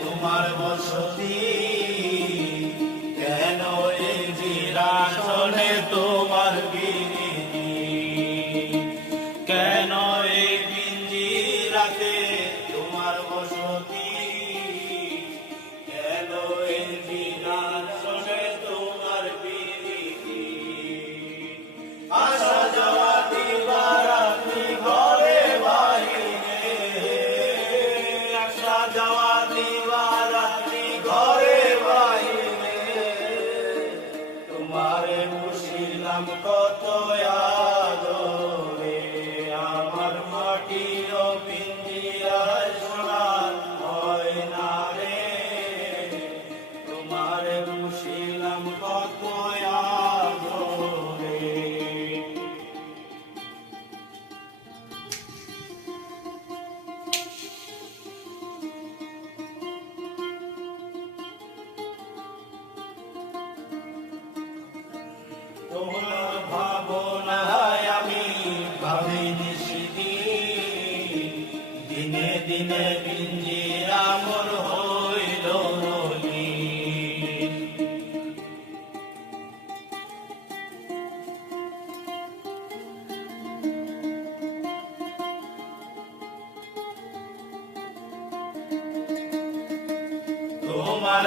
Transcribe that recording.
তোমার বসতি, কেন এই বিরাসনে তোমার বিরিতি, কেন এই পিঞ্জিরাতে তোমার বসতি, কেন এই বিরাসনে তোমার বিরিতি। আসা যাওয়া দিবারাত্রি ঘরে বাহিরে, আসা যাওয়া দিবারাত্রি ঘরে বাহিরে, তোমারে বসিলাম কত আদরে, আমার মাটির পিঞ্জিরায় সোনার ময়না রে, তোমারে বসিলাম কত আদরে। তোমার ভাবনায় আমি ভাবি নিশিদিন, দিনে দিনে পিঞ্জিরা মোর হইল রঙিন। তোমার